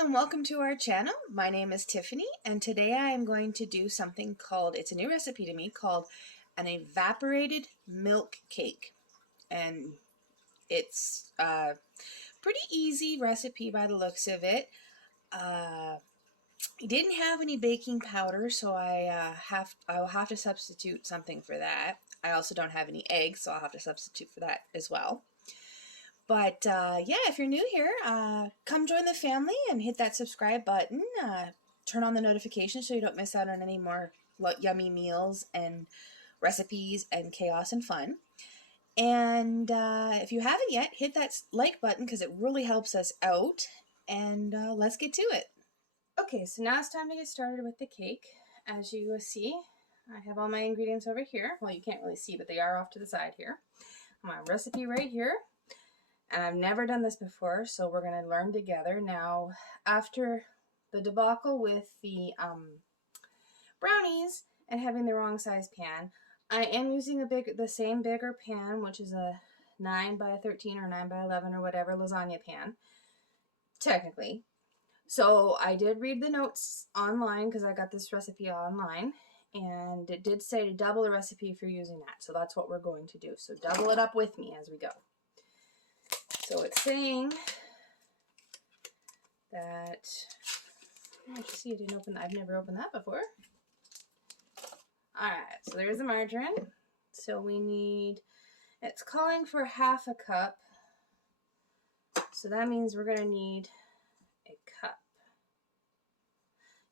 And welcome to our channel. My name is Tiffany, and today I am going to do something called, it's a new recipe to me, called an evaporated milk cake. And it's a pretty easy recipe by the looks of it. I didn't have any baking powder, so I will have to substitute something for that. I also don't have any eggs, so I'll have to substitute for that as well. But yeah, if you're new here, come join the family and hit that subscribe button. Turn on the notifications so you don't miss out on any more yummy meals and recipes and chaos and fun. And if you haven't yet, hit that like button because it really helps us out. And let's get to it. Okay, so now it's time to get started with the cake. As you will see, I have all my ingredients over here. Well, you can't really see, but they are off to the side here. My recipe right here. And I've never done this before, so we're going to learn together. Now, after the debacle with the brownies and having the wrong size pan, I am using the same bigger pan, which is a 9 by 13 or 9 by 11 or whatever lasagna pan, technically. So I did read the notes online because I got this recipe online, and it did say to double the recipe if you're using that. So that's what we're going to do. So double it up with me as we go. So it's saying that, oh, you see, I didn't open that. I've never opened that before. All right, so there's the margarine. So we need, it's calling for half a cup. So that means we're going to need a cup.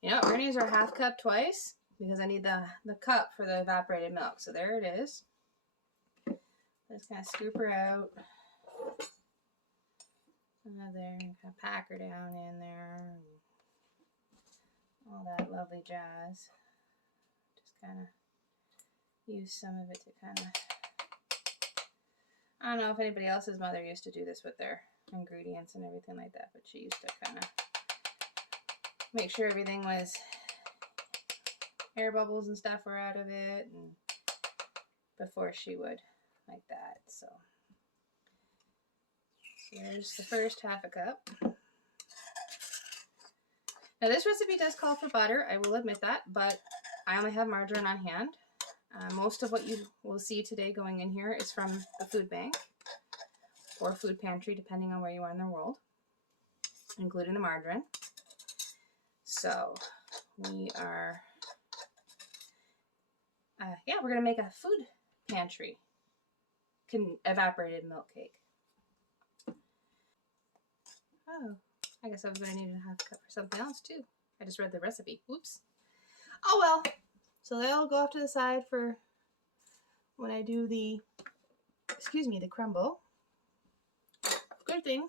You know, we're going to use our half cup twice because I need the cup for the evaporated milk. So there it is. Just kind of scoop her out. There, kind of pack her down in there, and all that lovely jazz. Just kind of use some of it to kind of, I don't know if anybody else's mother used to do this with their ingredients and everything like that, but she used to kind of make sure everything was, air bubbles and stuff were out of it, and before she would like that, so. Here's the first half a cup. Now this recipe does call for butter, I will admit that, but I only have margarine on hand. Most of what you will see today going in here is from the food bank or food pantry, depending on where you are in the world, including the margarine. So we are, yeah, we're going to make a food pantry evaporated milk cake. Oh, I guess I was going to need a half cup for something else too. I just read the recipe. Oops. Oh well. So they'll go off to the side for when I do the, the crumble. Good thing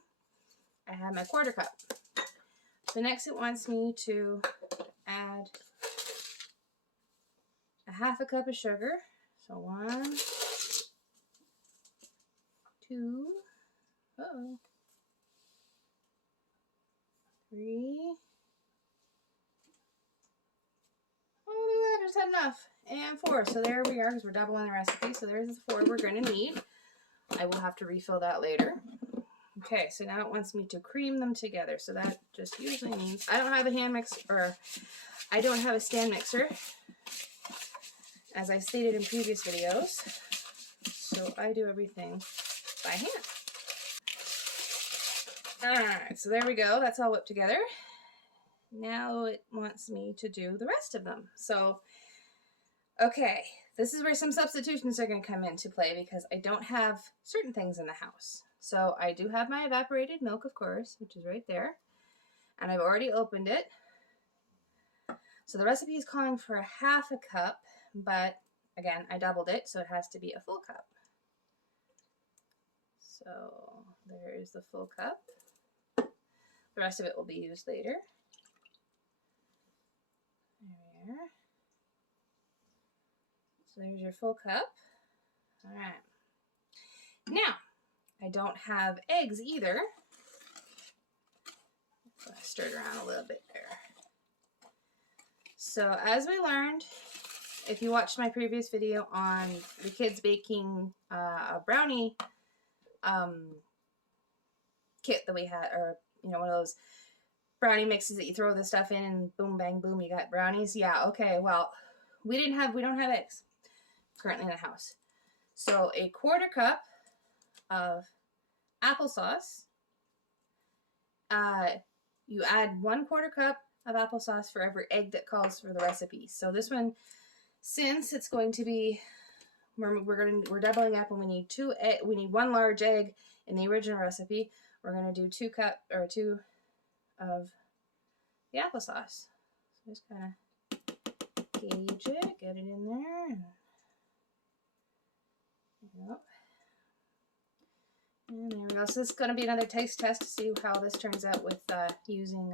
I have my quarter cup. So next it wants me to add a half a cup of sugar. So 1, 2, 3. Oh, look at that, I just had enough. And 4. So there we are, because we're doubling the recipe. So there's the 4 we're going to need. I will have to refill that later. Okay, so now it wants me to cream them together. So that just usually means I don't have a hand mixer, or I don't have a stand mixer, as I stated in previous videos. So I do everything by hand. Alright, so there we go. That's all whipped together. Now it wants me to do the rest of them. So, okay, this is where some substitutions are going to come into play because I don't have certain things in the house. So I do have my evaporated milk, of course, which is right there. And I've already opened it. So the recipe is calling for a half a cup, but again, I doubled it, so it has to be a full cup. So there is the full cup. The rest of it will be used later. There we are. So there's your full cup. All right. Now, I don't have eggs either. So I stirred around a little bit there. So as we learned, if you watched my previous video on the kids baking a brownie kit that we had, or one of those brownie mixes that you throw the stuff in and boom, bang, boom, you got brownies. Yeah, okay, well, we don't have eggs currently in the house. So a 1/4 cup of applesauce. You add 1/4 cup of applesauce for every egg that calls for the recipe. So this one, since it's going to be, we're doubling up, and we need 1 large egg in the original recipe. We're gonna do 2 of the applesauce. So just kind of gauge it, get it in there. Yep. And there we go. So this is going to be another taste test to see how this turns out with using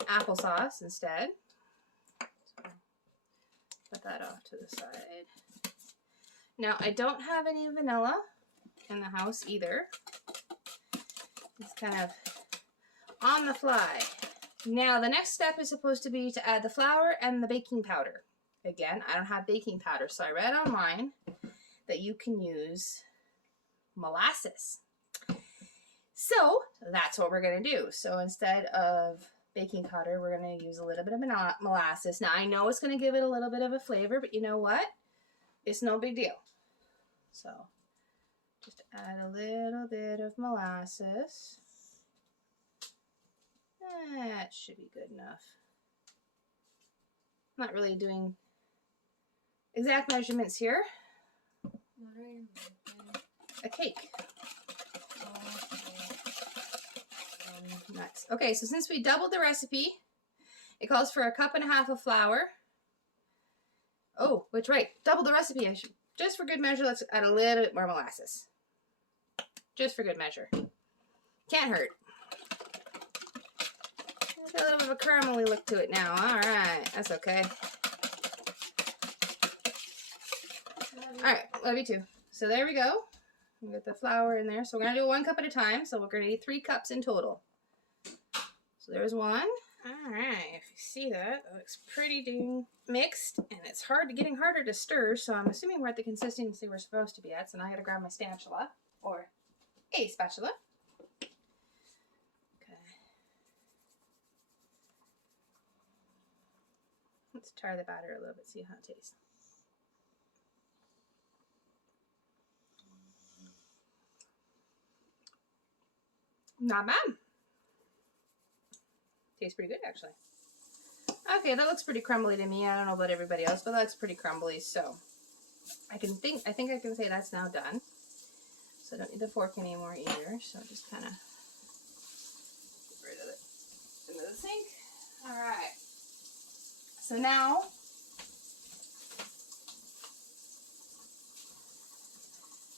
applesauce instead. So put that off to the side. Now, I don't have any vanilla in the house either. It's kind of on the fly. Now, the next step is supposed to be to add the flour and the baking powder. Again, I don't have baking powder, so I read online that you can use molasses. So that's what we're going to do. So instead of baking powder, we're going to use a little bit of molasses. Now, I know it's going to give it a little bit of a flavor, but you know what? It's no big deal. So just add a little bit of molasses. That should be good enough. I'm not really doing exact measurements here. A cake. Nuts. Okay, so since we doubled the recipe, it calls for 1.5 cups of flour. Oh, which right, double the recipe. I should, just for good measure, let's add a little bit more molasses. Just for good measure. Can't hurt. There's a little bit of a caramelly look to it now. All right, that's okay. All right, love you too. So there we go. We got the flour in there. So we're going to do 1 cup at a time. So we're going to need 3 cups in total. So there's 1. All right. If you see that, it looks pretty dang mixed. And it's getting harder to stir. So I'm assuming we're at the consistency we're supposed to be at. So now I got to grab my spatula. Or a spatula. Okay. Let's try the batter a little bit. See how it tastes. Not bad. Tastes pretty good, actually. Okay, that looks pretty crumbly to me. I don't know about everybody else, but that looks pretty crumbly. So I think I can say that's now done. So I don't need the fork anymore either. So just kind of get rid of it into the sink. All right. So now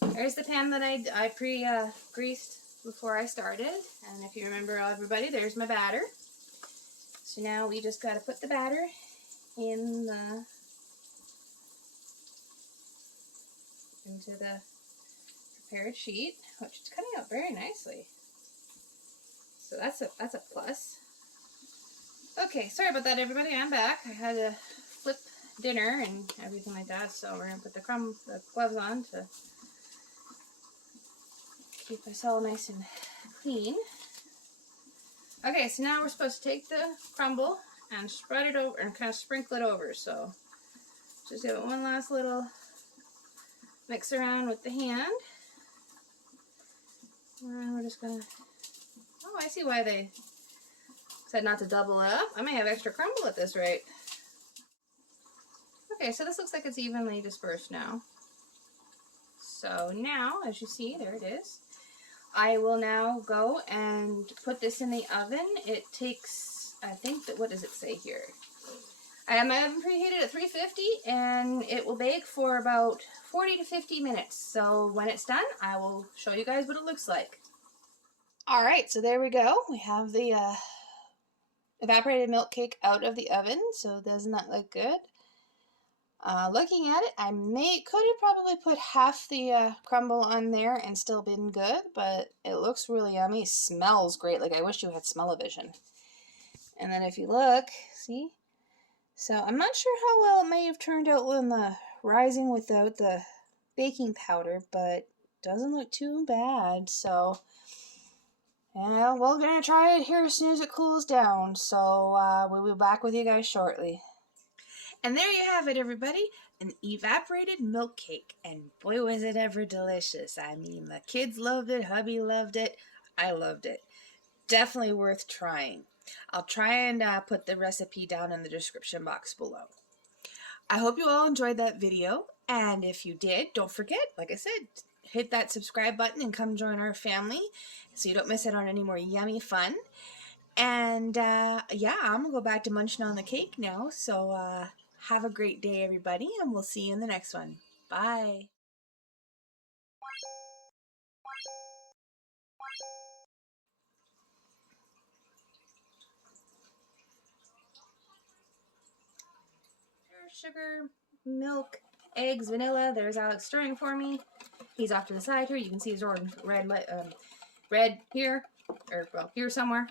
there's the pan that I pre-greased before I started, and if you remember, everybody, there's my batter. So now we just got to put the batter into the prepared sheet, which is cutting out very nicely. So that's a plus. Okay, sorry about that, everybody. I'm back. I had to flip dinner and everything like that, so we're gonna put the gloves on to keep us all nice and clean. Okay, so now we're supposed to take the crumble and spread it over and kind of sprinkle it over. So just give it one last little mix around with the hand. And we're just gonna, oh, I see why they said not to double it up. I may have extra crumble at this rate. Okay, so this looks like it's evenly dispersed now. So now, as you see, there it is. I will now go and put this in the oven. It takes, I think that, what does it say here? I have my oven preheated at 350 and it will bake for about 40 to 50 minutes. So when it's done, I will show you guys what it looks like. All right, so there we go. We have the evaporated milk cake out of the oven. So doesn't that look good? Looking at it, I could have probably put half the crumble on there and still been good, but it looks really yummy. Smells great. Like, I wish you had smell-o-vision. And then if you look, see? So I'm not sure how well it may have turned out in the rising without the baking powder, but doesn't look too bad. So And we're going to try it here as soon as it cools down. So we'll be back with you guys shortly. And there you have it, everybody. An evaporated milk cake. And boy, was it ever delicious. I mean, the kids loved it. Hubby loved it. I loved it. Definitely worth trying. I'll try and put the recipe down in the description box below. I hope you all enjoyed that video. And if you did, don't forget, like I said, hit that subscribe button and come join our family so you don't miss out on any more yummy fun. And yeah, I'm going to go back to munching on the cake now. So have a great day, everybody, and we'll see you in the next one. Bye. Sugar, milk, eggs, vanilla. There's Alex stirring for me. He's off to the side here. You can see his red here, or well, here somewhere.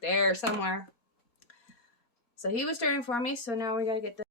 There somewhere. So he was stirring for me, so now we gotta get the